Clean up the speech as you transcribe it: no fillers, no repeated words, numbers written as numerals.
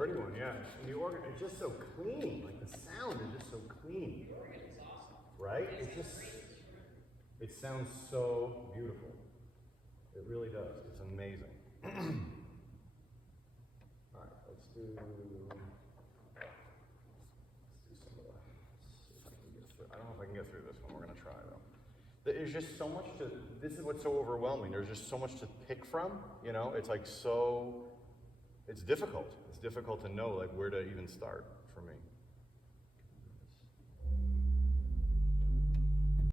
pretty one, yeah. And the organ, it's just so clean. Like the sound is just so clean. The organ is awesome. Right? It sounds so beautiful. It really does. It's amazing. All right, let's do some of the, see if I can get through. I don't know if I can get through this one. We're going to try, though. There's just so much to, this is what's so overwhelming. There's just so much to pick from, you know? It's like so, it's difficult. It's difficult to know, like, where to even start for me.